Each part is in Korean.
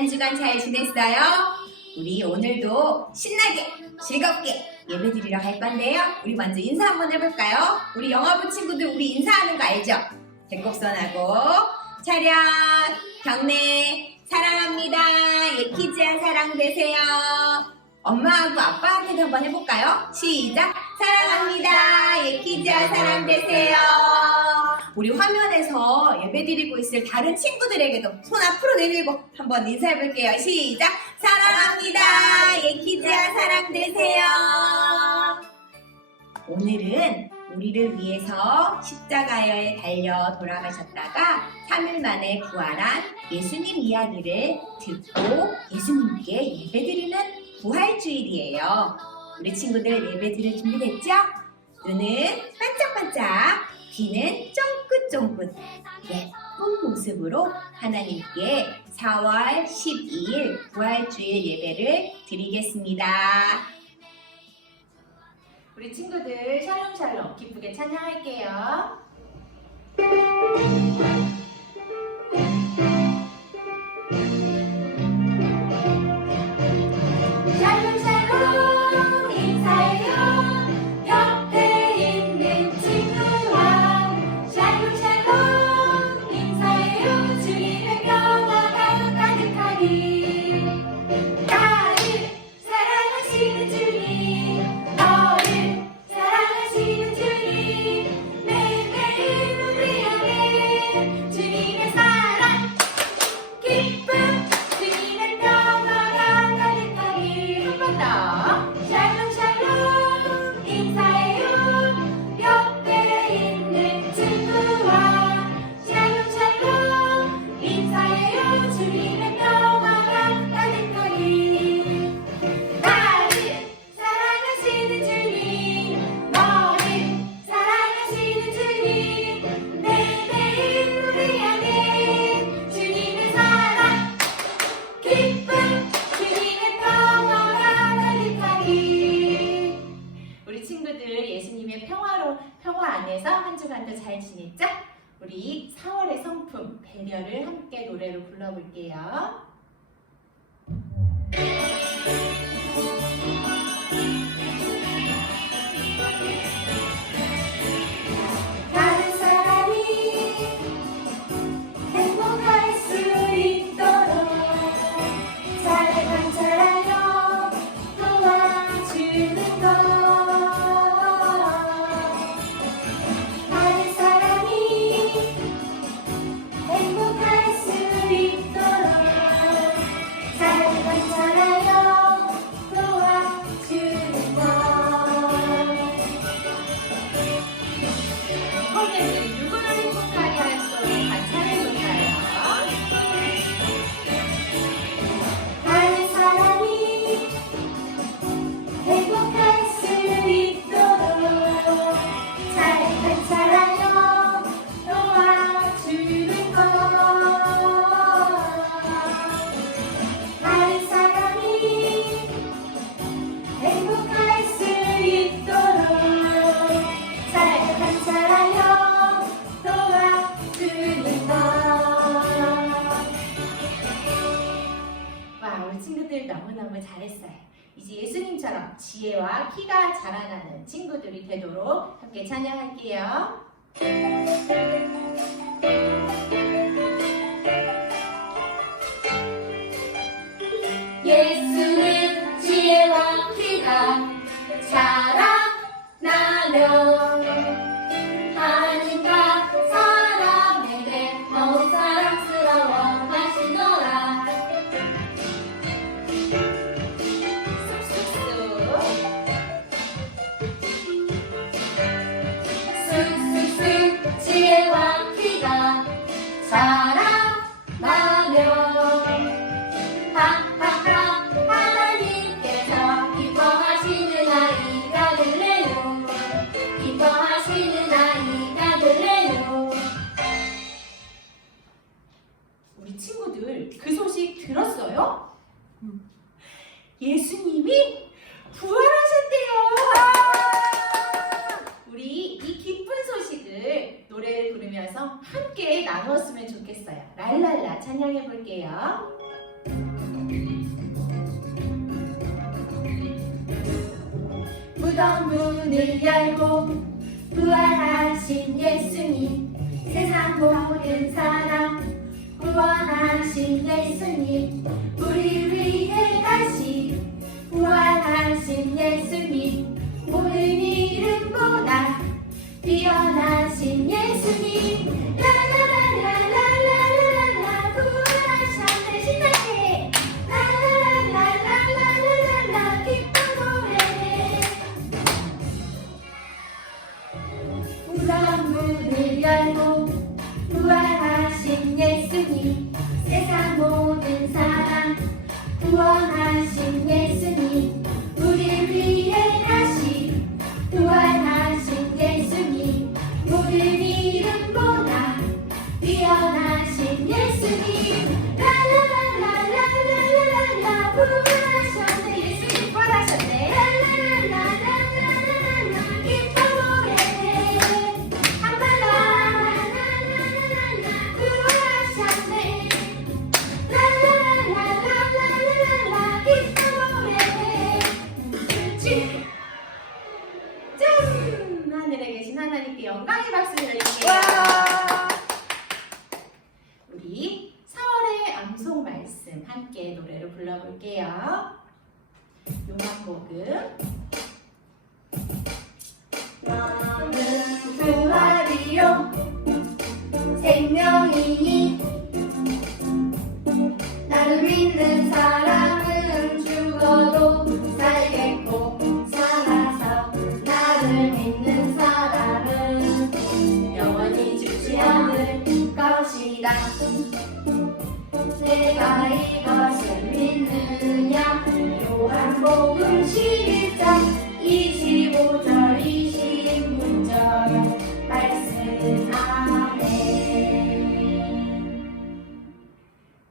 한 주간 잘 지냈어요? 우리 오늘도 신나게 즐겁게 예배 드리러 갈 건데요. 우리 먼저 인사 한번 해볼까요? 우리 영화부 친구들 우리 인사하는 거 알죠? 배꼽선하고 차렷 경례 사랑합니다. 예키즈한 사랑 되세요. 엄마하고 아빠한테도 한번 해볼까요? 시작! 사랑합니다. 예키즈한 사랑 되세요. 우리 화면에서 예배드리고 있을 다른 친구들에게도 손 앞으로 내밀고 한번 인사해볼게요. 시작! 사랑합니다. 예키즈한 사랑 되세요. 오늘은 우리를 위해서 십자가에 달려 돌아가셨다가 3일 만에 부활한 예수님 이야기를 듣고 예수님께 예배드리는 부활주일이에요. 우리 친구들 예배드릴 준비됐죠? 눈은 반짝반짝, 귀는 쫑긋쫑긋 예쁜 모습으로 하나님께 4월 12일 부활주일 예배를 드리겠습니다. 우리 친구들 샬롬샬롬 기쁘게 찬양할게요. 함께 찬양할게요. 예수는 지혜와 키가 자라나면 당신 예수님 우리 위해 다시 부활하신 예수님 모든 이름보다 뛰어나신 예수님. 라라라라라.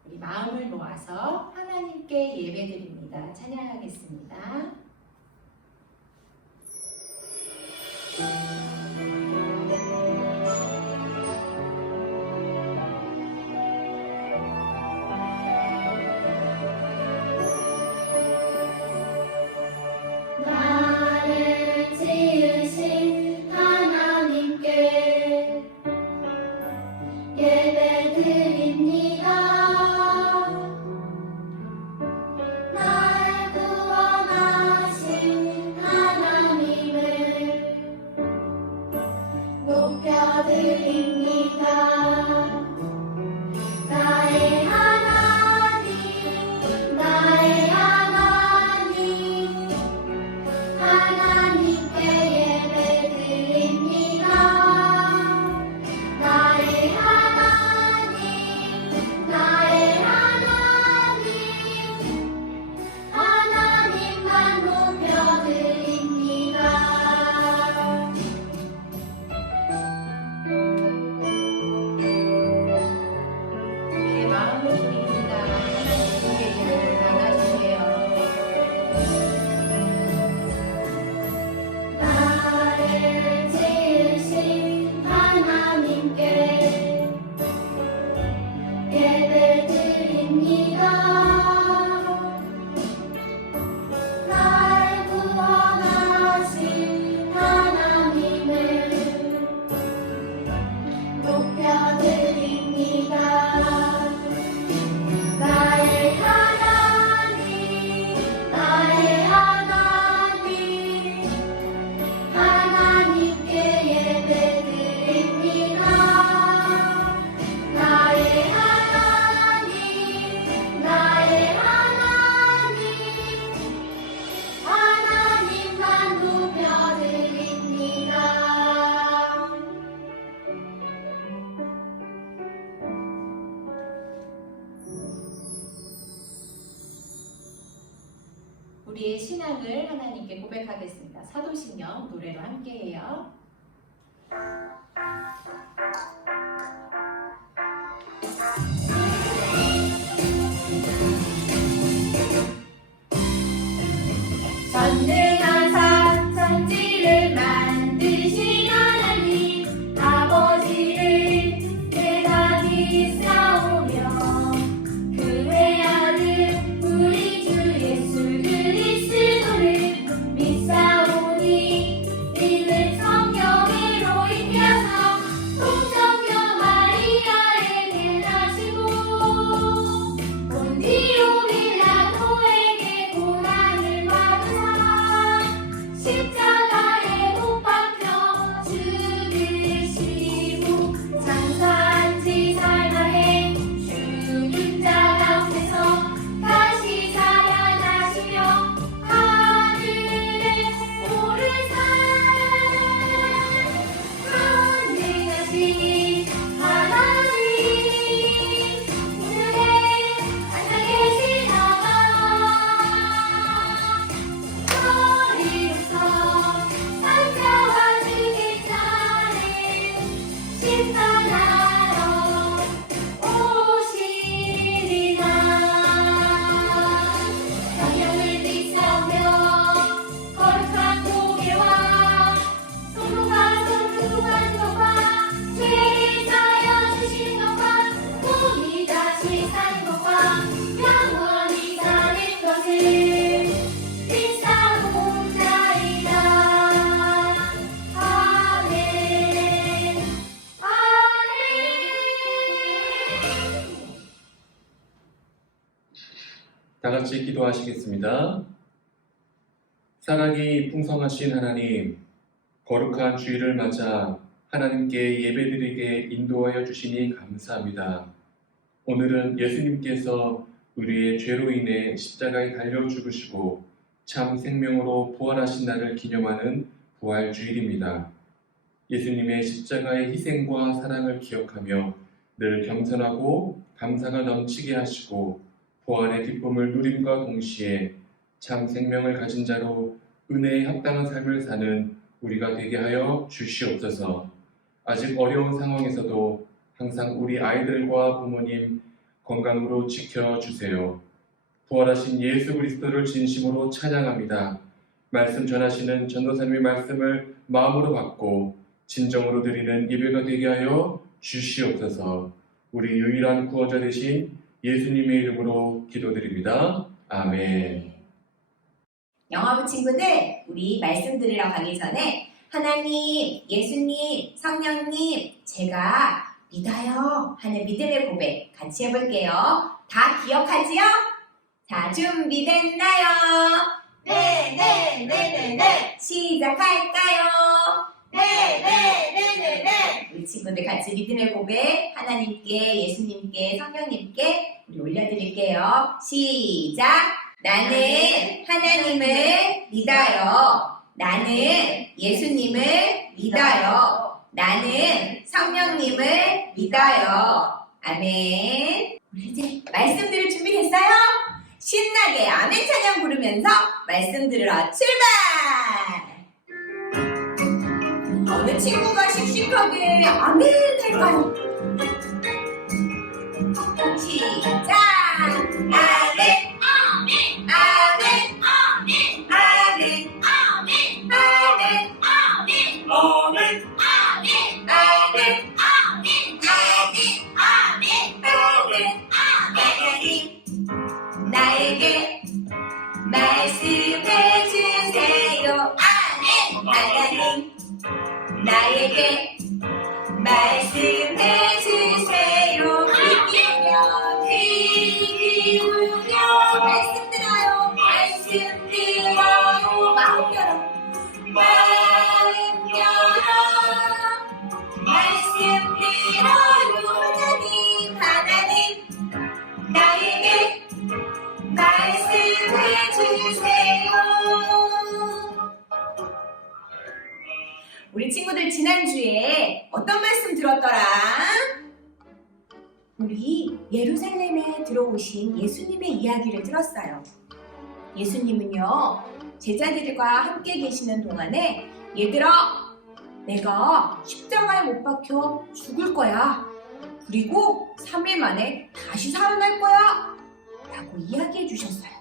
우리 마음을 모아서 하나님께 예배드립니다. 찬양하겠습니다. Sunday. 기도하시겠습니다. 사랑이 풍성하신 하나님, 거룩한 주일을 맞아 하나님께 예배드리게 인도하여 주시니 감사합니다. 오늘은 예수님께서 우리의 죄로 인해 십자가에 달려 죽으시고 참 생명으로 부활하신 날을 기념하는 부활 주일입니다. 예수님의 십자가의 희생과 사랑을 기억하며 늘 겸손하고 감사가 넘치게 하시고 부활의 기쁨을 누림과 동시에 참 생명을 가진 자로 은혜에 합당한 삶을 사는 우리가 되게 하여 주시옵소서. 아직 어려운 상황에서도 항상 우리 아이들과 부모님 건강으로 지켜주세요. 부활하신 예수 그리스도를 진심으로 찬양합니다. 말씀 전하시는 전도사님의 말씀을 마음으로 받고 진정으로 드리는 예배가 되게 하여 주시옵소서. 우리 유일한 구원자 되신 예수님의 이름으로 기도드립니다. 아멘. 영화부 친구들, 우리 말씀 들으러 가기 전에 하나님, 예수님, 성령님, 제가 믿어요 하는 믿음의 고백 같이 해볼게요. 다 기억하지요? 자, 준비됐나요? 네, 네, 네, 네, 네. 시작할까요? 네, 네, 네, 네, 네. 우리 친구들 같이 믿음의 고백 하나님께, 예수님께, 성령님께 우리 올려드릴게요. 시작! 나는 하나님을 믿어요. 나는 예수님을 믿어요. 나는 성령님을 믿어요. 아멘. 우리 이제 말씀 들을 준비됐어요? 신나게 아멘 찬양 부르면서 말씀 들으러 출발! 어느 친구가 씩씩하게 아멘 할까요? 우리 친구들 지난주에 어떤 말씀 들었더라? 우리 예루살렘에 들어오신 예수님의 이야기를 들었어요. 예수님은요, 제자들과 함께 계시는 동안에 얘들아, 내가 십자가에 못 박혀 죽을 거야. 그리고 3일 만에 다시 살아날 거야. 라고 이야기해 주셨어요.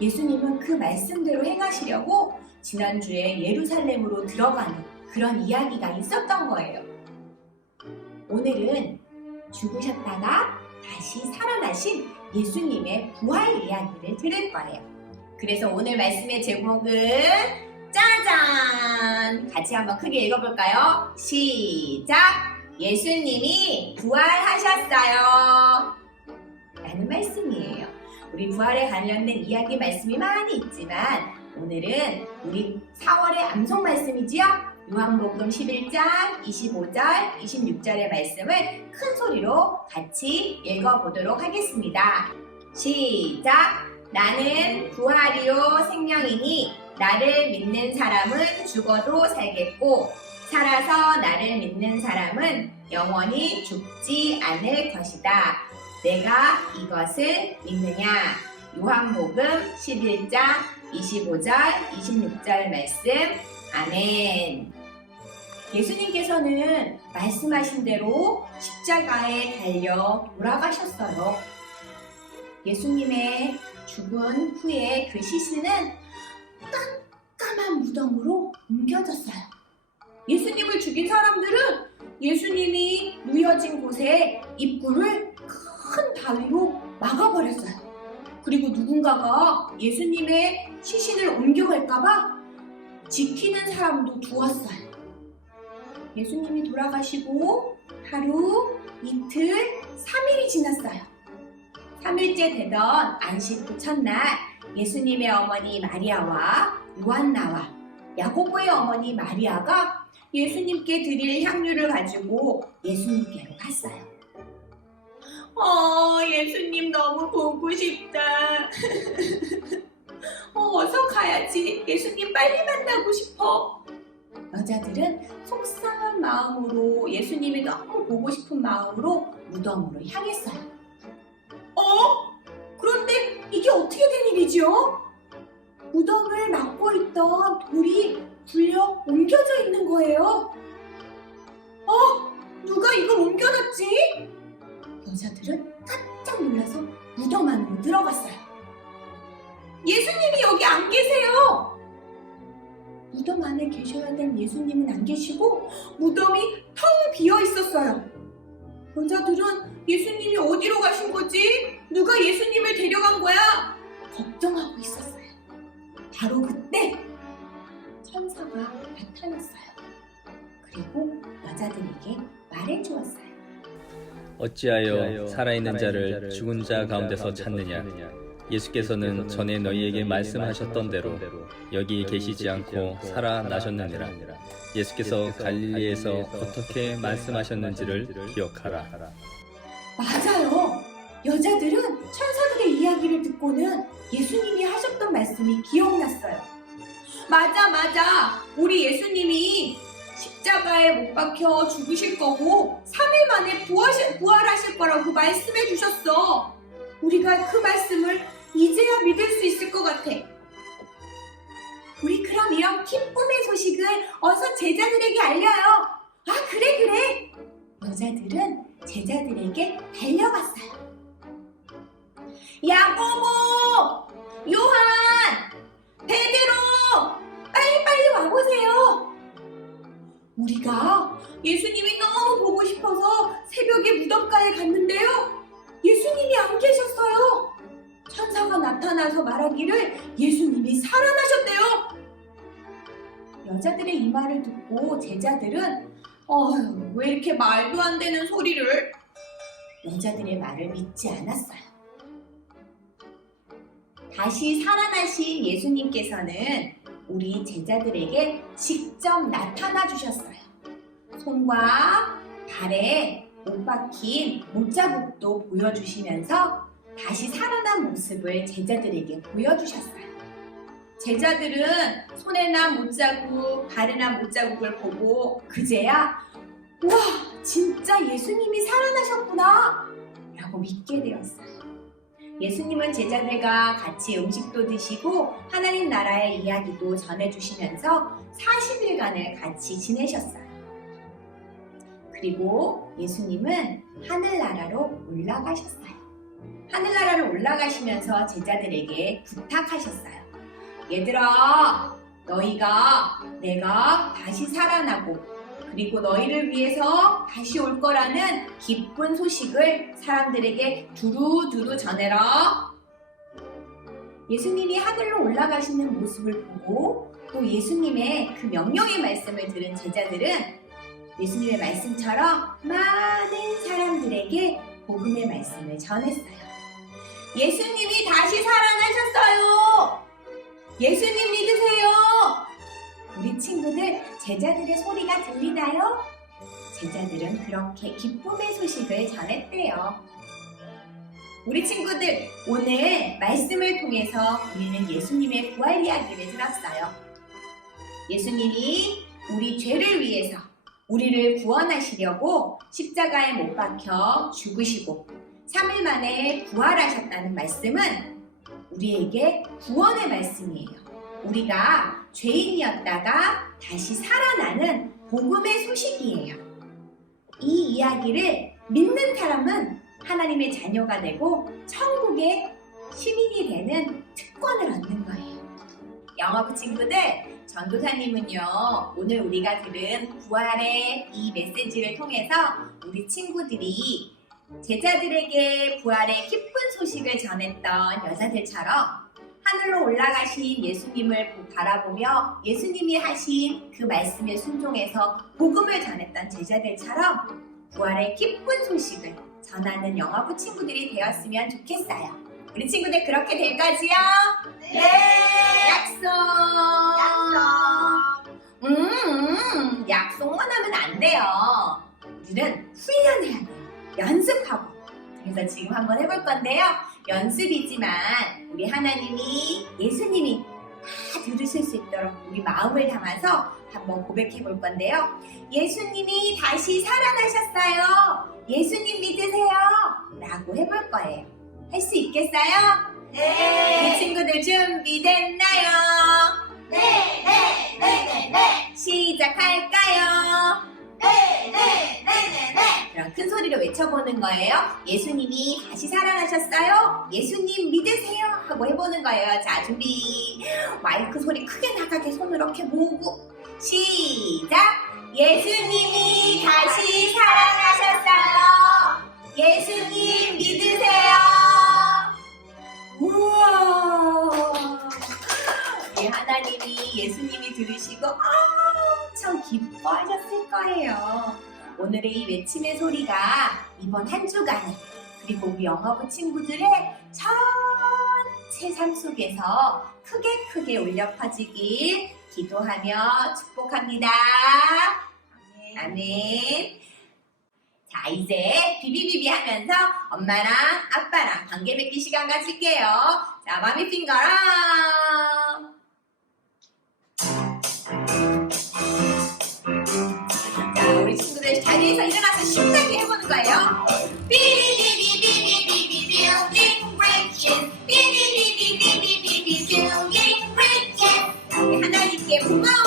예수님은 그 말씀대로 행하시려고 지난주에 예루살렘으로 들어가는 그런 이야기가 있었던 거예요. 오늘은 죽으셨다가 다시 살아나신 예수님의 부활 이야기를 들을 거예요. 그래서 오늘 말씀의 제목은 짜잔! 같이 한번 크게 읽어볼까요? 시작! 예수님이 부활하셨어요. 라는 말씀이에요. 우리 부활에 관련된 이야기 말씀이 많이 있지만 오늘은 우리 4월의 암송 말씀이지요? 요한복음 11장 25절 26절의 말씀을 큰 소리로 같이 읽어보도록 하겠습니다. 시작! 나는 부활이요 생명이니 나를 믿는 사람은 죽어도 살겠고 살아서 나를 믿는 사람은 영원히 죽지 않을 것이다. 내가 이것을 믿느냐? 요한복음 11장 25절, 26절 말씀. 아멘. 예수님께서는 말씀하신 대로 십자가에 달려 돌아가셨어요. 예수님의 죽은 후에 그 시신은 깜깜한 무덤으로 옮겨졌어요. 예수님을 죽인 사람들은 예수님이 누워진 곳에 입구를 큰 바위로 막아버렸어요. 그리고 누군가가 예수님의 시신을 옮겨갈까봐 지키는 사람도 두었어요. 예수님이 돌아가시고 하루, 이틀, 3일이 지났어요. 3일째 되던 안식 후 첫날 예수님의 어머니 마리아와 요한나와 야고보의 어머니 마리아가 예수님께 드릴 향유를 가지고 예수님께로 갔어요. 어, 예수님 너무 보고 싶다. 어, 어서 가야지. 예수님 빨리 만나고 싶어. 여자들은 속상한 마음으로 예수님이 너무 보고 싶은 마음으로 무덤으로 향했어요. 어? 그런데 이게 어떻게 된 일이죠? 무덤을 막고 있던 돌이 굴려 옮겨져 있는 거예요. 어? 누가 이걸 옮겨놨지? 여자들은 깜짝 놀라서 무덤 안으로 들어갔어요. 예수님이 여기 안 계세요! 무덤 안에 계셔야 될 예수님은 안 계시고 무덤이 텅 비어 있었어요. 여자들은 예수님이 어디로 가신 거지? 누가 예수님을 데려간 거야? 걱정하고 있었어요. 바로 그때 천사가 나타났어요. 그리고 여자들에게 말해 주었어요. 어찌하여 살아있는 자를 죽은 자 가운데서 찾느냐? 예수께서는 전에 너희에게 말씀하셨던 대로 여기 계시지 않고 살아나셨느니라. 예수께서 갈릴리에서 어떻게 말씀하셨는지를 기억하라. 맞아요. 여자들은 천사들의 이야기를 듣고는 예수님이 하셨던 말씀이 기억났어요. 맞아, 맞아. 우리 예수님이 십자가에 못 박혀 죽으실 거고 3일 만에 부활하실, 거라고 말씀해 주셨어. 우리가 그 말씀을 이제야 믿을 수 있을 것 같아. 우리 그럼 이런 기쁨의 소식을 어서 제자들에게 알려요. 아, 그래, 그래. 여자들은 제자들에게 달려갔어요. 야고보! 요한! 베드로! 빨리빨리 와보세요! 우리가 예수님이 너무 보고 싶어서 새벽에 무덤가에 갔는데요. 예수님이 안 계셨어요. 천사가 나타나서 말하기를 예수님이 살아나셨대요. 여자들의 이 말을 듣고 제자들은 어휴, 왜 이렇게 말도 안 되는 소리를? 여자들의 말을 믿지 않았어요. 다시 살아나신 예수님께서는 우리 제자들에게 직접 나타나 주셨어요. 손과 발에 못 박힌 못자국도 보여주시면서 다시 살아난 모습을 제자들에게 보여주셨어요. 제자들은 손에 난 못자국, 발에 난 못자국을 보고 그제야 와 진짜 예수님이 살아나셨구나 라고 믿게 되었어요. 예수님은 제자들과 같이 음식도 드시고 하나님 나라의 이야기도 전해주시면서 40일간을 같이 지내셨어요. 그리고 예수님은 하늘나라로 올라가셨어요. 하늘나라로 올라가시면서 제자들에게 부탁하셨어요. 얘들아, 너희가 내가 다시 살아나고 그리고 너희를 위해서 다시 올 거라는 기쁜 소식을 사람들에게 두루두루 전해라. 예수님이 하늘로 올라가시는 모습을 보고 또 예수님의 그 명령의 말씀을 들은 제자들은 예수님의 말씀처럼 많은 사람들에게 복음의 말씀을 전했어요. 예수님이 다시 살아나셨어요! 예수님 믿으세요! 우리 친구들 제자들의 소리가 들리나요? 제자들은 그렇게 기쁨의 소식을 전했대요. 우리 친구들 오늘 말씀을 통해서 우리는 예수님의 부활 이야기를 들었어요. 예수님이 우리 죄를 위해서 우리를 구원하시려고 십자가에 못 박혀 죽으시고 3일 만에 부활하셨다는 말씀은 우리에게 구원의 말씀이에요. 우리가 죄인이었다가 다시 살아나는 복음의 소식이에요. 이 이야기를 믿는 사람은 하나님의 자녀가 되고 천국의 시민이 되는 특권을 얻는 거예요. 영어부 친구들, 전도사님은요, 오늘 우리가 들은 부활의 이 메시지를 통해서 우리 친구들이 제자들에게 부활의 기쁜 소식을 전했던 여자들처럼 하늘로 올라가신 예수님을 바라보며 예수님이 하신 그 말씀에 순종해서 복음을 전했던 제자들처럼 부활의 기쁜 소식을 전하는 영어부 친구들이 되었으면 좋겠어요. 우리 친구들 그렇게 될 거지요? 네. 약속! 약속. 음, 약속만 하면 안 돼요. 우리는 훈련해야. 연습하고. 그래서 지금 한번 해볼 건데요. 연습이지만 우리 하나님이 예수님이 다 들으실 수 있도록 우리 마음을 담아서 한번 고백해 볼 건데요. 예수님이 다시 살아나셨어요. 예수님 믿으세요. 라고 해볼 거예요. 할 수 있겠어요? 우리 네. 친구들 준비됐나요? 네. 네. 네. 네. 네. 시작할까요? 네. 네. 네. 네. 네. 그럼 큰 소리로 외쳐보는 거예요. 예수님이 다시 살아나셨어요? 예수님 믿으세요? 하고 해보는 거예요. 자, 준비. 마이크 소리 크게 나가게 손을 이렇게 모으고. 시작! 예수님이 다시 살아나셨어요. 예수님 믿으세요. 우와. 우리 하나님이 예수님이 들으시고 엄청 기뻐하셨을 거예요. 오늘의 이 외침의 소리가 이번 한 주간에 그리고 우리 영어부 친구들의 전체 삶 속에서 크게 크게 울려 퍼지길 기도하며 축복합니다. 아멘. 자, 이제 비비비비 하면서 엄마랑 아빠랑 관계 맺기 시간 가질게요. 자, 마미 핑거랑. 자리에서 일어나서 신나게 해보는 거예요. 비비비비비비비비 building bridges. 비비비비비비비비 building. 우리 하나님께 고마워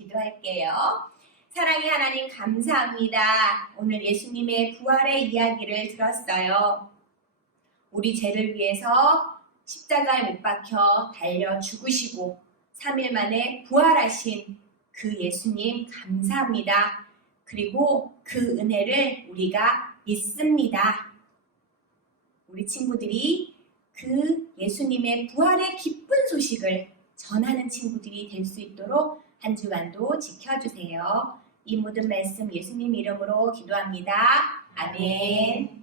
기도할게요. 사랑의 하나님 감사합니다. 오늘 예수님의 부활의 이야기를 들었어요. 우리 죄를 위해서 십자가에 못 박혀 달려 죽으시고 3일 만에 부활하신 그 예수님 감사합니다. 그리고 그 은혜를 우리가 믿습니다. 우리 친구들이 그 예수님의 부활의 기쁜 소식을 전하는 친구들이 될 수 있도록 한 주간도 지켜주세요. 이 모든 말씀 예수님 이름으로 기도합니다. 아멘.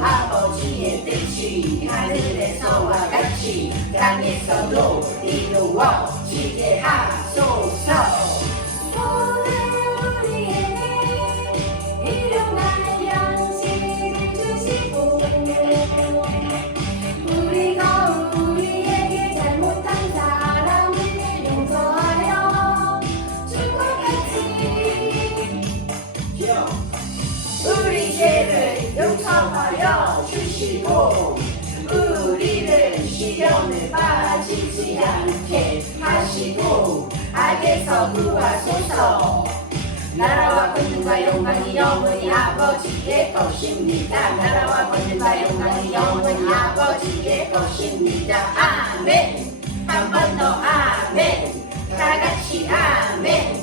아버지의 뜻이 하늘에서와 같이 땅에서도 이루어 악에서 구하소서. 나라와 권능과 영광이 영원히 아버지의 것입니다. 나라와 권능과 영광이 영원히 아버지의 것입니다. 아멘. 한 번 더 아멘. 다 같이 아멘